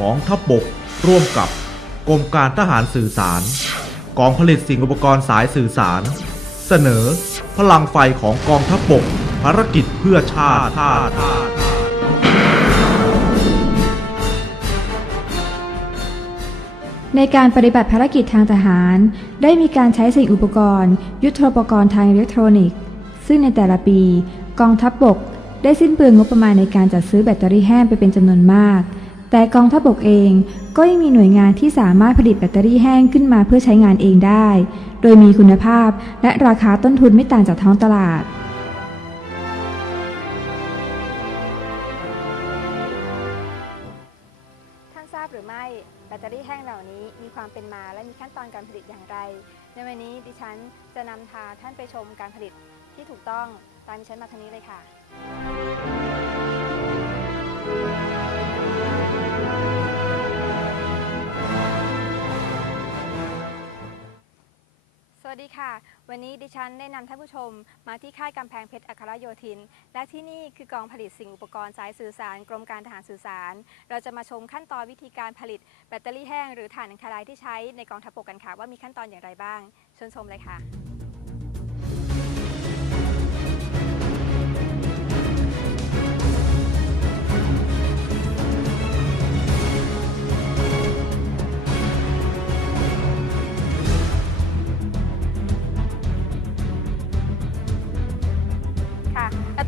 กองทัพบบก ร่วมกับกรมการทหารสื่อสาร กองผลิตสิ่งอุปกรณ์สายสื่อสาร เสนอ พลังไฟของกองทัพบบก ภารกิจเพื่อชาติในการปฏิบัติภารกิจทางทหาร ได้มีการใช้สิ่งอุปกรณ์ ยุทโธปกรณ์ทางอิเล็กทรอนิกส์ ซึ่งในแต่ละปี กองทัพบบก ได้สิ้นเปลืองงบประมาณในการจัดซื้อแบตเตอรี่แห้งไปเป็นจำนวนมาก แต่กองทัพบบกเองก็ยังมีหน่วยงานที่สามารถผลิตแบตเตอรี่แห้งขึ้นมาเพื่อใช้งานเองได้ โดยมีคุณภาพและราคาต้นทุนไม่ต่างจากท้องตลาด ท่านทราบหรือไม่แบตเตอรี่แห้งเหล่านี้มีความเป็นมาและมีขั้นตอนการผลิตอย่างไร ในวันนี้ดิฉันจะนำพาท่านไปชมการผลิตที่ถูกต้องตามดิฉันมาทางนี้เลยค่ะ สวัสดีค่ะ วันนี้ดิฉันได้นำท่านผู้ชม มาที่ค่ายกำแพงเพชรอัครโยธิน และที่นี่คือกองผลิตสิ่งอุปกรณ์สายสื่อสาร กรมการทหารสื่อสาร เราจะมาชมขั้นตอนวิธีการผลิตแบตเตอรี่แห้งหรือถ่านอังคารายที่ใช้ในกองทัพบกกันค่ะว่ามีขั้นตอนอย่างไรบ้างเชิญชมเลยค่ะ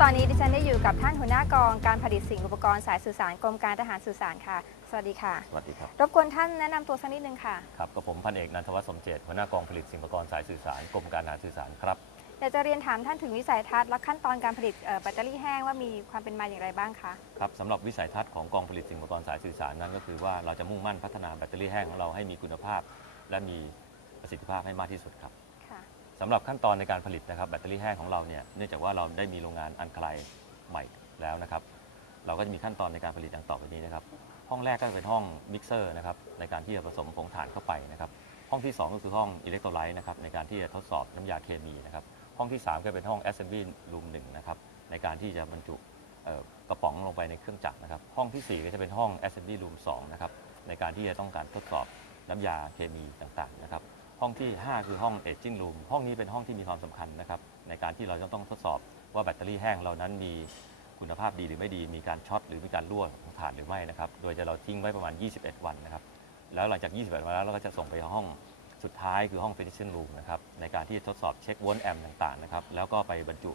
ตอนนี้ดิฉันได้อยู่กับท่านหัวหน้ากองการผลิตสิ่งอุปกรณ์สายสื่อสารกรมการทหารสื่อสารค่ะ สวัสดีค่ะ สวัสดีครับ รบกวนท่านแนะนำตัวสักนิดนึงค่ะ ครับกับผมพันเอกนันทวัฒน์สมเจตหัวหน้ากองผลิตสิ่งอุปกรณ์สายสื่อสารกรมการทหารสื่อสารครับอยากจะเรียนถามท่านถึงวิสัยทัศน์และขั้นตอนการผลิตเอ่อแบตเตอรี่แห้งว่ามีความเป็นมาอย่างไรบ้างคะครับสำหรับวิสัยทัศน์ของกองผลิตสิ่งอุปกรณ์สายสื่อสารนั้นก็คือว่าเราจะมุ่งมั่นพัฒนาแบตเตอรี่แห้งของเราให้มีคุณภาพ และมีประสิทธิภาพให้มากที่สุดครับค่ะ สำหรับขั้นตอนในการผลิตนะครับแบตเตอรี่แห้งของเราเนี่ยเนื่องจากว่าเราได้มีโรงงานอันคลายใหม่แล้วนะครับ เราก็จะมีขั้นตอนในการผลิตดังต่อไปนี้นะครับ ห้องแรกก็จะเป็นห้องมิกเซอร์นะครับในการที่จะผสมผงถ่านเข้าไปนะครับ ห้องที่ 2 ก็คือห้องอิเล็กโทรไลต์นะครับในการที่จะทดสอบน้ำยาเคมีนะครับ ห้องที่ 3 ก็เป็นห้อง assembly room 1นะครับในการที่จะบรรจุกระป๋องลงไปในเครื่องจักรนะครับ ห้องทีสี่4 ก็จะเป็นห้อง assembly room 2นะครับในการที่จะต้องการทดสอบน้ำยาเคมีต่างๆนะครับ ห้องที่ 5 คือห้อง aging room ห้องนี้เป็นห้องที่มีความสำคัญนะครับในการที่เราจะต้องทดสอบว่าแบตเตอรี่แห้งเรานั้นมีคุณภาพดีหรือไม่ดี มีการช็อตหรือมีการรั่วของถ่านหรือไม่นะครับ โดยจะเราทิ้งไว้ประมาณ 21 วันนะครับ แล้วหลังจาก 21 วันแล้วเราก็จะส่งไปห้องสุดท้ายคือห้อง finishing room นะครับในการที่ทดสอบเช็คโวลต์แอมป์ต่างๆนะครับแล้วก็ไปบรรจุ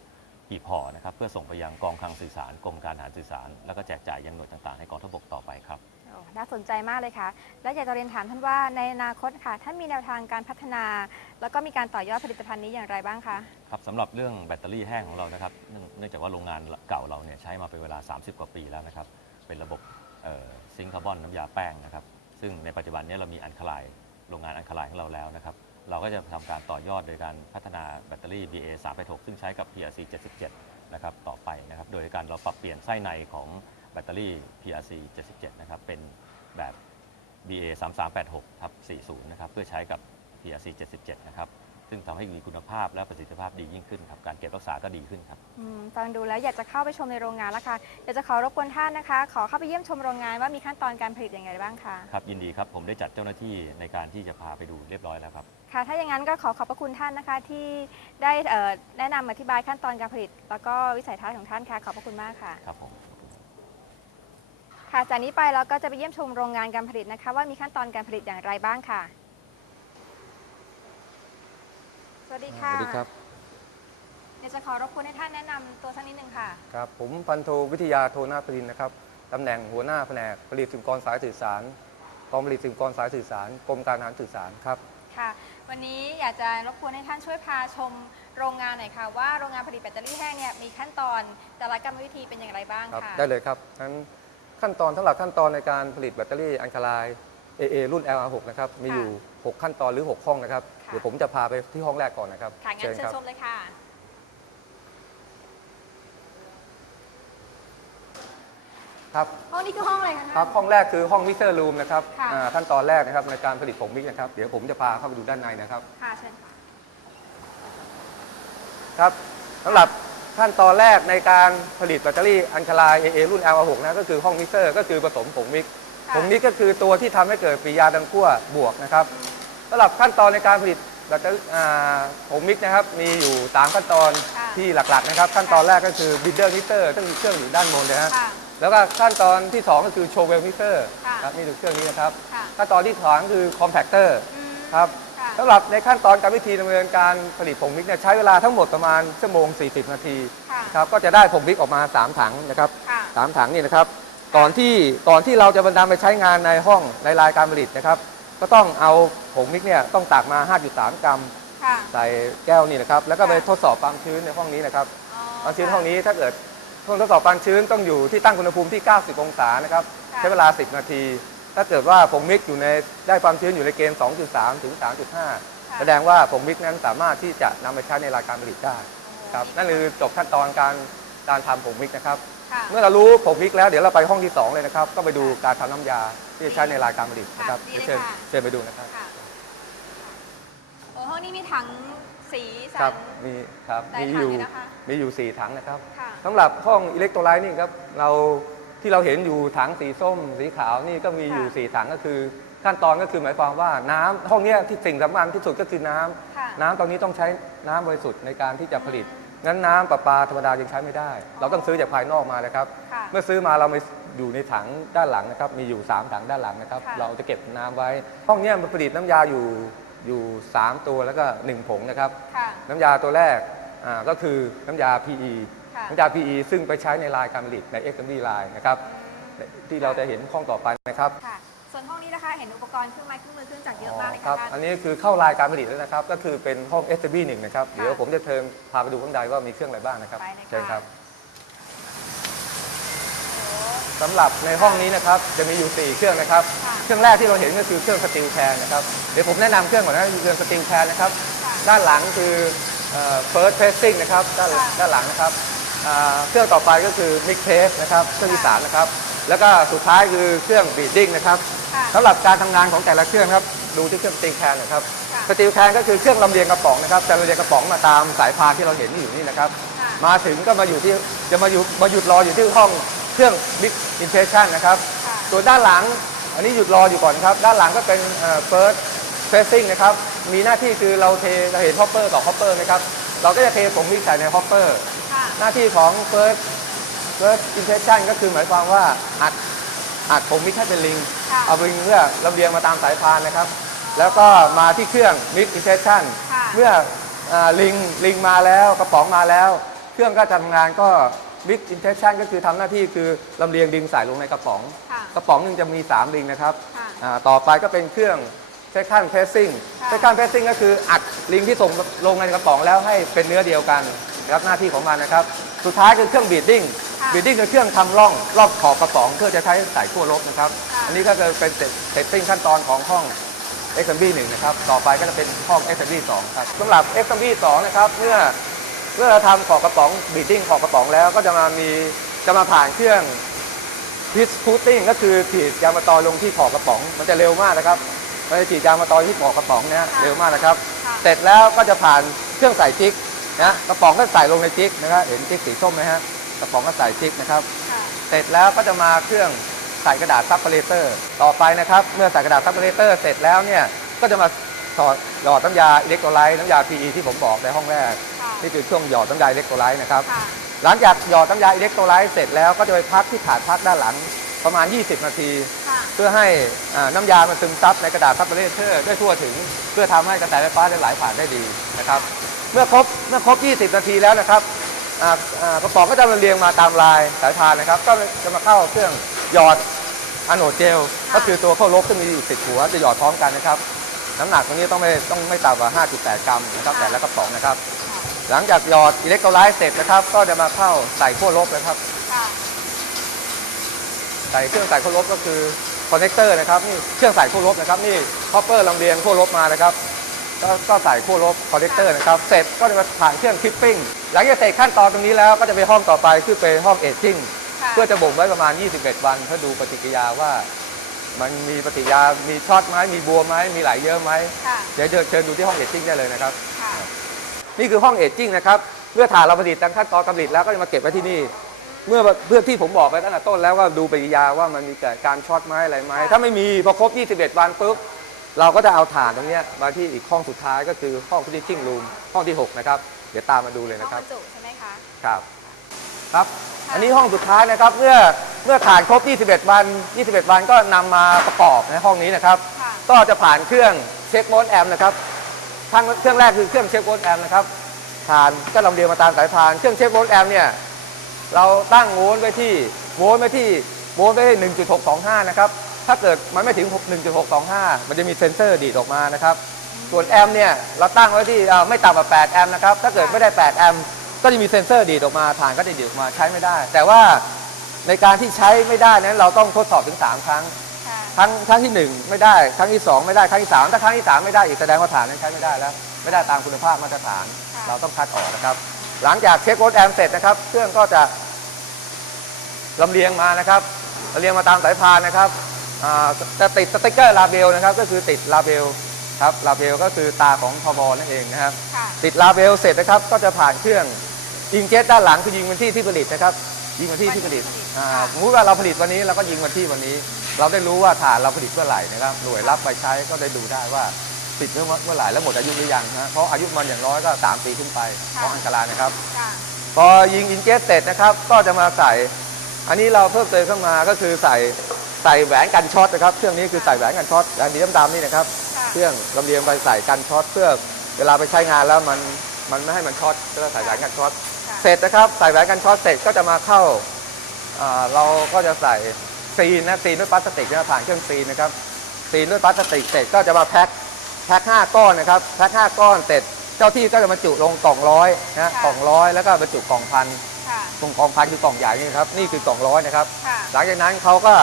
หีบห่อนะครับเพื่อส่งไปยังกองคลังสื่อสารกรมการทหารสื่อสาร แล้วก็แจกจ่ายยังหน่วยต่างๆ ให้กองทัพบกต่อไปครับ น่าสนใจมากเลยค่ะ และอยากจะเรียนถามท่านว่าในอนาคตค่ะท่านมีแนวทางการพัฒนา แล้วก็มีการต่อยอดผลิตภัณฑ์นี้อย่างไรบ้างคะ ครับสำหรับเรื่องแบตเตอรี่แห้งของเรานะครับเนื่องเนื่องจากว่าโรงงานเก่าเราเนี่ยใช้มาเป็นเวลา 30 กว่าปีแล้วนะครับ เป็นระบบซิงค์คาร์บอนน้ำยาแป้งนะครับ ซึ่งในปัจจุบันเนี้เรามีอันคลายโรงงานอันคลายของเราแล้วนะครับ เราก็จะทำการต่อยอดโดยการพัฒนาแบตเตอรี่ BA 3 8 6ซึ่งใช้กับ PRC 77นะครับต่อไปนะครับ โดยการเราปรับเปลี่ยนไส้ในของ แบตเตอรี่ PRC 77 นะครับ เป็นแบบ BA 3386ทับ40 นะครับ เพื่อใช้กับ PRC 77 นะครับ ซึ่งทำให้มีคุณภาพและประสิทธิภาพดียิ่งขึ้นครับ การเก็บรักษาก็ดีขึ้นครับ อืมฟังดูแล้วอยากจะเข้าไปชมในโรงงานแล้วค่ะอยากจะขอรบกวนท่านนะคะ ขอเข้าไปเยี่ยมชมโรงงานว่ามีขั้นตอนการผลิตอย่างไรบ้างคะครับ ยินดีครับ ผมได้จัดเจ้าหน้าที่ในการที่จะพาไปดูเรียบร้อยแล้วครับ ค่ะ ถ้าอย่างนั้นก็ขอขอบพระคุณท่านนะคะ ที่ได้เอ่อแนะนำอธิบายขั้นตอนการผลิต แล้วก็วิสัยทัศน์ของท่านค่ะขอบพระคุณมากค่ะ ครับผม ค่ะจากนี้ไปเราก็จะไปเยี่ยมชมโรงงานการผลิตนะคะ ว่ามีขั้นตอนการผลิตอย่างไรบ้างค่ะ สวัสดีค่ะสวัสดีครับเดี๋ยวจะขอรบกวนให้ท่านแนะนำตัวสักนิดนึงค่ะ ครับผมพันโทวิทยาโทนาปรินนะครับตำแหน่งหัวหน้าแผนกผลิตสิ่งอุปกรณ์สายสื่อสารกองผลิตสิ่งอุปกรณ์สายสื่อสารกรมการทหารสื่อสารครับ ค่ะ วันนี้อยากจะรบกวนให้ท่านช่วยพาชมโรงงานหน่อยค่ะ ว่าโรงงานผลิตแบตเตอรี่แห้งเนี่ยมีขั้นตอนแต่ละกรรมวิธีเป็นอย่างไรบ้างครับ ค่ะ ได้เลยครับงั้น ขั้นตอนสำหรับขั้นตอนในการผลิตแบตเตอรี่อัลคาไลน์ AA รุ่น LR6 นะครับมีอยู่ 6 ขั้นตอนหรือ 6 ห้องนะครับ ค่ะ เดี๋ยวผมจะพาไปที่ห้องแรกก่อนนะครับค่ะงั้นเชิญครับชมเลยค่ะ ครับ ห้องนี้คือห้องอะไรคะครัท่าบนห้องแรกคือห้องมิเตอร์รูมนะครับค่ะ อ่าขั้นตอนแรกนะครับในการผลิตผงมิกนะครับ เดี๋ยวผมจะพาเข้าไปดูด้านในนะครับ ค่ะเชิญค่ะ ครับสำหรับ ขั้นตอนแรกในการผลิตแบตเตอรี่อันคลาย AA รุ่น L6 นะก็คือห้องมิกเซอร์ ก็คือผสมผงมิกค่ะผงมิกก็คือตัวที่ทำให้เกิดปฏิกิริยาดังขั้วบวกนะครับสำหรับขั้นตอนในการผลิตแบตเตอรี่อ่าผงมิกนะครับมีอยู่สามขั้นตอนค่ะที่หลักๆนะครับ ขั้นตอนแรกก็คือบินเดอร์มิเตอร์ซึ่งมีเครื่องอยู่ด้านบนเลยฮะค่ะแล้วก็ขั้นตอนที่ 2 ก็คือโชเวลมิเตอร์ค่ะครับนี่ดูเครื่องนี้นะครับค่ะขั้นตอนที่สามคือคอมแพคเตอร์อืมครับค่ะ สำหรับในขั้นตอนการวิธีดำเนินการผลิตผงมิกเนี่ยใช้เวลาทั้งหมดประมาณชั่วโมง 40 นาทีค่ะครับก็จะได้ผงมิกออกมา 3 ถังนะครับค่ะสามถังนี่นะครับก่อนที่ก่อนที่เราจะบรรดาไปใช้งานในห้องในรายการผลิตนะครับ ก็ต้องเอาผงมิกเนี่ยต้องตักมา 5.3 กรัม ค่ะ ใส่แก้วนี่นะครับ แล้วก็ไปค่ะ ทดสอบความชื้นในห้องนี้นะครับอ๋อความชื้นค่ะห้องนี้ถ้าเกิดเครื่องทดสอบความชื้นต้องอยู่ที่ตั้งอุณหภูมิที่ 90 องศานะครับ ค่ะ ใช้เวลา 10 นาที ถ้าเกิดว่าผงมิกอยู่ในได้ความชื้นอยู่ในเกณฑ์ 2.3 ถึง 3.5 แสดงว่าผงมิกนั้นสามารถที่จะนำไปใช้ในรายการผลิตได้ครับนั่นคือจบขั้นตอนการการทำผงมิกนะครับค่ะเมื่อเรารู้ผงมิกแล้วเดี๋ยวเราไปห้องที่ 2 เลยนะครับ ก็ไปดูการทำน้ำยาที่จะใช้ในรายการผลิตนะครับค่ะดีเลยเชิญค่ะเชิญไปดูนะครับค่ะโอ้ห้องนี้มีถังสีสัครับนมีครับหลายมีถัองยู่เลยนะคะมีอยู่ 4 ถังนะครับค่ะสำหรับห้องอิเล็กโทรไลต์นี่ครับเรา ที่เราเห็นอยู่ถังสีส้ม สีขาวนี่ก็มีอยู่ค่ะ4ถังก็คือ ขั้นตอนก็คือหมายความว่าน้ำห้องเนี้ยที่สิ่งสำคัญที่สุดก็คือน้ำค่ะน้ำตอนนี้ต้องใช้น้ำบริสุทธิ์ในการที่จะผลิต งั้นน้ำประปาธรรมดายังใช้ไม่ได้ เราต้องซื้อจากภายนอกมาเลยครับ ค่ะเมื่อซื้อมาเราไปอยู่ในถังด้านหลังนะครับ มีอยู่ 3 ถังด้านหลังนะครับ ค่ะ เราจะเก็บน้ำไว้ ห้องเนี้ยมันผลิตน้ำยาอยู่อยู่ 3 ตัวแล้วก็ 1 ผงนะครับ ค่ะ น้ำยาตัวแรกอ่าก็คือน้ำยา PE ค่ะน้ำยา PE ซึ่งไปใช้ในลายการผลิตใน XMB ลายนะครับที่เราจะเห็นห้องต่อไปนะครับค่ะส่วนห้องนี้นะคะเห็นอุปกรณ์เครื่องไม้เครื่องมือเครื่องจักรเยอะมากเลยครัค่ะบท่าน อันนี้คือเข้ารายการผลิตแล้วนะครับ ก็คือเป็นห้อง SMB 1นะครับ เดี๋ยวผมจะเทินพาไปดูข้างในว่ามีเครื่องอะไรบ้างนะครับไปเลยค่ะ เชิญครับโอ้สำหรับในห้องนี้นะครับจะมีอยู่4เครื่องนะครับ ค่ะเครื่องแรกที่เราเห็นก็คือเครื่องสตีลแคนนะครับเดี๋ยวผมแนะนำเครื่องก่อนนะคือเครื่องสตีลแคนนะครับค่ะด้านหลังคือเอ่อ first pressing นะครับด้านค่ะ ด้านหลังนะครับอ่า เครื่องต่อไปก็คือ mix press นะครับเครื่องที่ค่ะสามนะครับ แล้วก็สุดท้ายคือเครื่อง beading นะครับค่ะสำหรับการทำงานของแต่ละเครื่องครับดูที่เครื่องสตีลแคนนะครับค่ะสตีลแคนก็คือเครื่องลำเลียงกระป๋องนะครับจะลำเลียงกระป๋องมาตามสายพานที่เราเห็นอยู่นี่นะครับค่ะมาถึงก็มาอยู่ที่จะมาอยู่มาหยุดรออยู่ที่ห้องเครื่อง mix impression นะครับค่ะส่วนด้านหลังอันนี้หยุดรออยู่ก่อนครับ ด้านหลังก็เป็นเอ่อ first pressing นะครับมีหน้าที่คือเราเทเราเห็น hopper ต่อ hopper ไหมครับเราก็จะเทผงมิกใส่ใน hopper ค่ะ หน้าที่ของ first first impression ก็คือหมายความว่าอัดอัดผงมิกให้เป็นลิง ค่ะเอาลิงเพื่อลำเลียงมาตามสายพานนะครับ แล้วก็มาที่เครื่อง mix impression ค่ะเมื่ออ่าลิงลิงมาแล้วกระป๋องมาแล้ว เครื่องก็ทำงานก็ mix impression ก็คือทำหน้าที่คือลำเลียงลิงใส่ลงในกระป๋อง ค่ะกระป๋องหนึงจะมี3ลิงนะครับค่ะอ่าต่อไปก็เป็นเครื่อง second pressing ค่ะ second pressing ก็คืออัดลิงที่ส่งลงในกระป๋องแล้วให้เป็นเนื้อเดียวกันนะค รับหน้าที่ของมันนะครับ สุดท้ายคือเครื่อง beading ค่ะ beading คือเครื่องทำร่องรอบขอบกระป๋องเพื่อจะใช้ใส่ขั้วลบนะครับค่ะอันนี้ก็จะเป็นเสร็จเสร็จสิ้นขั้นตอนของห้อง XMB 1นะครับ ต่อไปก็จะเป็นห้อง XMB 2ครับสำหรับ XMB 2นะครับเมื่อเมื่อเราทำขอบกระป๋อง beading ขอบกระป๋องแล้วก็จะมามีจะมาผ่านเครื่องพิชพูตติ้งก็คือฉีดยางมะตอยลงที่ขอบกระป๋อง มันจะเร็วมากนะครับมันจะฉีดยางมะตอยที่ขอบกระป๋องเนี่ยค่ะเร็วมากนะครับค่ะเสร็จแล้วก็จะผ่านเครื่องใส่จิ๊ก นะกระป๋องก็ใส่ลงในจิ๊กนะครับเห็นจิ๊กสีส้มไหมฮะกระป๋องก็ใส่จิ๊กนะครับค่ะเสร็จแล้วก็จะมาเครื่องใส่กระดาษซับเปเลเตอร์ ต่อไปนะครับ เมื่อใส่กระดาษซับเปเลเตอร์เสร็จแล้วเนี่ยก็จะมาถอดหยอดน้ำยาอิเล็กโทรไลต์น้ำยา PE ที่ผมบอกในห้องแรกค่ะนี่คือช่วงหยอดน้ำยาอิเล็กโทรไลต์นะครับค่ะหลังจากหยอดน้ำยาอิเล็กโทรไลต์เสร็จแล้วก็จะไปพักที่ถาดพักด้านหลัง ประมาณ 20 นาทีค่ะเพื่อให้อ่าน้ำยามันซึมซับในกระดาษซับเปเลเตอร์ได้ทั่วถึง เพื่อทำให้กระแสไฟฟ้าได้ไหลผ่านได้ดีนะครับ เมื่อครบเมื่อครบ 20 นาทีแล้วนะครับอ่าอ่ากระป๋องก็จะเรียงมาตามลายสายพานนะครับ ก็จะมาเข้าเครื่องหยอดอะโนดเจล ก็คือตัวเข้าลบซึ่งมีอยู่10หัวจะหยอดพร้อมกันนะครับ น้ำหนักตรงนี้ต้องไม่ต้องไม่ต่ำกว่า 5.8 กรัมนะครับแต่ละกระป๋องนะครับ หลังจากหยอดอิเล็กโทรไลต์เสร็จนะครับ ก็จะมาเข้าใส่ขั้วลบนะครับค่ะ ใส่เครื่องใส่ขั้วลบก็คือคอนเนคเตอร์นะครับนี่เครื่องใส่ขั้วลบนะครับนี่คอปเปอร์ลำเลียงขั้วลบมานะครับก็ก็ใส่ขั้วลบคอนเนคเตอร์นะครับเสร็จก็จะมาผ่านเครื่องคลิปปิ้งหลังจากเสร็จขั้นตอนตรงนี้แล้วก็จะไปห้องต่อไปคือไปห้องเอจจิ้งค่ะเพื่อจะบ่มไว้ประมาณ 21 วัน เพื่อดูปฏิกิริยาว่ามันมีปฏิกิริยามีช็อตไหมมีบวมไหมมีไหลเยอะไหมค่ะเดี๋ยวเชิญเชิญดูที่ห้องเอจจิ้งได้เลยนะครับค่ะนี่คือห้องเอจจิ้งนะครับเมื่อถ่านเราผลิตตามขั้นตอนการผลิตแล้วก็จะมาเก็บไว้ที่นี่ เเมื่อเพื่อที่ผมบอกไปตั้งแต่ต้นแล้วว่าดูปฏิกิริยาว่ามันมีเกิดการช็อตไหมอะไรไหมค่ะถ้าไม่มีพอครบ 21 วันปุ๊บเราก็จะเอาถ่านตรงเนี้ยมาที่อีกห้องสุดท้ายก็คือห้อง finishing room ห้องที่ 6 นะครับ เดี๋ยวตามมาดูเลยห้องนะคบรับรรจุใช่ไหมคะครับครับค่ะอันนี้ห้องสุดท้ายนะครับ เมื่อเมื่อถ่านครบ 21 วัน 21 วันก็นำมาประกอบในห้องนี้นะครับค่ะก็จะผ่านเครื่องเช็คโวลต์แอมป์นะครับทางเครื่องแรกคือเครื่องเช็คโวลต์แอมป์นะครับผ่านก็ลำเลียงมาตามสายพาน เครื่องเช็คโวลต์แอมป์เนี่ย เราตั้งโวลต์ไว้ที่โวลต์ไว้ที่โวลต์ไว้ที่ 1.625 นะครับ ถ้าเกิดมันไม่ถึง 1.625 มันจะมีเซนเซอร์ดีดออกมานะครับ ส่วนแอมป์เนี่ยเราตั้งไว้ที่เอ่อไม่ต่ำกว่า 8 แอมป์นะครับ ถ้าเกิดไม่ได้ 8 แอมป์ก็จะมีเซนเซอร์ดีดออกมาฐานก็จะดีดออกมาใช้ไม่ได้ แต่ว่าในการที่ใช้ไม่ได้นั้นเราต้องทดสอบถึง 3 ครั้งค่ะครั้งครั้งที่ 1 ไม่ได้ ครั้งที่ 2 ไม่ได้ ครั้งที่ 3 ถ้าครั้งที่ 3 ไม่ได้อีกแสดงว่าฐานนั้นใช้ไม่ได้แล้ว ไม่ได้ตามคุณภาพมาตรฐานค่ะเราต้องคัดออกนะครับ หลังจากเช็คโวลต์แอมป์เสร็จนะครับ เครื่องก็จะลำเลียงมานะครับลำเลียงมาตามสายพานนะครับอ่าจะติดสติ๊กเกอร์ลาเบลนะครับ ก็คือติดลาเบลครับลาเบลก็คือตาของทบนั่นเองนะครับค่ะติดลาเบลเสร็จนะครับก็จะผ่านเครื่องยิงเจ็ตด้านหลังคือยิงวันที่ที่ผลิตนะครับ ยิงวันที่ที่ผลิตอ่าค่ะสมมติว่าเราผลิตวันนี้เราก็ยิงวันที่วันนี้ เราได้รู้ว่าฐานเราผลิตเมื่อไหร่นะครับ หน่วยรับไปใช้ก็ได้ดูได้ว่า ติดเมื่อเมื่อไหร่แล้วหมดอายุหรือยังนะเพราะอายุมันอย่างน้อยก็ 3 ปีขึ้นไปของอันตรายนะครับค่ะพอยิงอินเจสเสร็จนะครับ ก็จะมาใส่ อันนี้เราเพิ่มเติมเข้ามาก็คือใส่ใส่แหวนกันช็อตนะครับ เครื่องนี้คือใส่แหวนกันช็อตแหวนสีดำๆนี่นะครับค่ะเครื่องลำเลียงไปใส่กันช็อตเพื่อเวลาไปใช้งานแล้วมันมันไม่ให้มันช็อตก็ใส่แหวนกันช็อตค่ะเสร็จนะครับ ใส่แหวนกันช็อตเสร็จก็จะมาเข้าอ่าเราก็จะใส่ซีนนะซีนด้วยพลาสติกนะผ่านเครื่องซีนนะครับซีนด้วยพลาสติกเสร็จก็จะมาแพ็ค แพ็คห้าก้อนนะครับแพ็คห้าก้อนเสร็จเจ้าที่ก็จะมาจุลงกล่องร้อยนะกล่องร้อยแล้วก็บรรจุกล่องพันค่ะกล่องกองพันคือกล่องใหญ่นี่ครับนี่คือกล่องร้อยนะครับ ค่ะ หลังจากนั้นเขาก็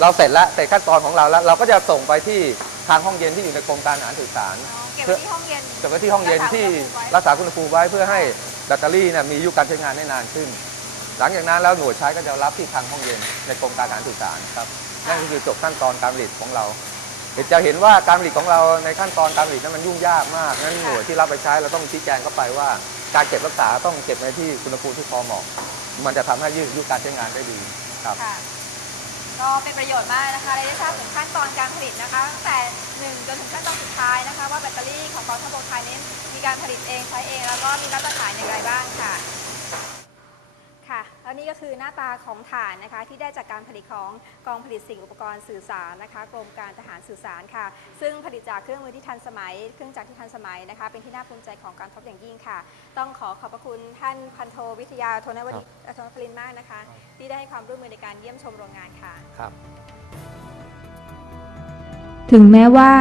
เราเสร็จแล้วเสร็จขั้นตอนของเราแล้ว เราก็จะส่งไปที่ทางห้องเย็นที่อยู่ในกรมการอาหารสื่อสาร อ๋อเก็บไว้ที่ห้องเย็นเก็บไว้ที่ห้องเย็นที่รักษาคุณภูมิไว้เพื่อให้แบตเตอรี่เนี่ยมีอายุการใช้งานได้นานขึ้น หลังจากนั้นแล้วหน่วยใช้ก็จะรับที่ทางห้องเย็นในกรมการอาหารสื่อสารครับนั่นก็คือจบขั้นตอนการผลิตของเราเดี๋ยว จะเห็นว่าการผลิตของเราในขั้นตอนการผลิตนั้นมันยุ่งยากมากงั้นหน่วยที่รับไปใช้เราต้องชี้แจงเข้าไปว่า การเก็บรักษาต้องเก็บในที่อุณหภูมิที่พอเหมาะมันจะทำให้ยืดอายุการใช้งานได้ดีครับค่ะก็เป็นประโยชน์มากนะคะเราได้ทราบถึงขั้นตอนการผลิตนะคะตั้งแต่หนึ่งจนถึงขั้นตอนสุดท้ายนะคะ ว่าแบตเตอรี่ของกองทัพบกไทยนี้มีการผลิตเองใช้เอง แล้วก็มีมาตรฐานอย่างไรบ้างค่ะ ค่ะแล้วนี่ก็คือหน้าตาของฐานนะคะที่ได้จากการผลิตของกองผลิตสิ่งอุปกรณ์สื่อสารนะคะกรมการทหารสื่อสารค่ะ ซึ่งผลิตจากเครื่องมือที่ทันสมัย เครื่องจักรที่ทันสมัยนะคะ เป็นที่น่าภูมิใจของการทบอย่างยิ่งค่ะ ต้องขอขอบพระคุณท่านพันโทวิทยาโทนวดีเอ่อโทนพลินมากนะคะ ที่ได้ให้ความร่วมมือในการเยี่ยมชมโรงงานค่ะ ครับ ถึงแม้ว่า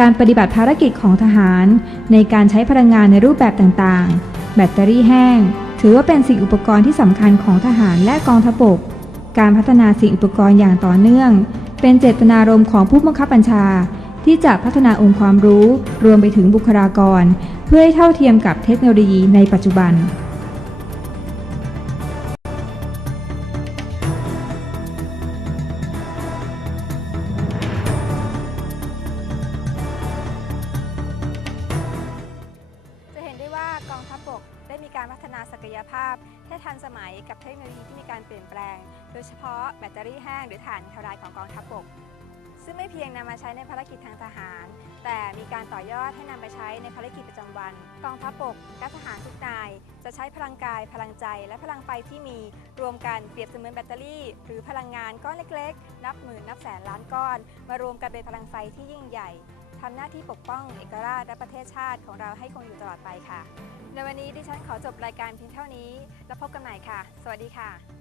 การปฏิบัติภารกิจของทหาร ในการใช้พลังงานในรูปแบบต่างๆ แบตเตอรี่แห้ง ถือว่าเป็นสิ่งอุปกรณ์ที่สำคัญของทหารและกองทัพบก การพัฒนาสิ่งอุปกรณ์อย่างต่อเนื่อง เป็นเจตนารมณ์ของผู้บังคับบัญชา ที่จะพัฒนาองค์ความรู้ รวมไปถึงบุคลากร เพื่อให้เท่าเทียมกับเทคโนโลยีในปัจจุบันจะเห็นได้ว่ากองทัพบก ได้มีการพัฒนาศักยภาพ ให้ทันสมัยกับเทคโนโลยีที่มีการเปลี่ยนแปลง โดยเฉพาะแบตเตอรี่แห้งหรือถ่านทารายของกองทัพบก ซึ่งไม่เพียงนำมาใช้ในภารกิจทางทหาร แต่มีการต่อยอดให้นำไปใช้ในภารกิจประจำวัน กองทัพบกและทหารทุกนาย จะใช้พลังกาย พลังใจ และพลังไฟที่มีรวมกันเปรียบเสมือนแบตเตอรี่ หรือพลังงานก้อนเล็กๆ นับหมื่นนับแสนล้านก้อน มารวมกันเป็นพลังไฟที่ยิ่งใหญ่ ทำหน้าที่ปกป้องเอกราชและประเทศชาติของเราให้คงอยู่ตลอดไปค่ะ ในวันนี้ดิฉันขอจบรายการเพียงเท่านี้ แล้วพบกันใหม่ค่ะ สวัสดีค่ะ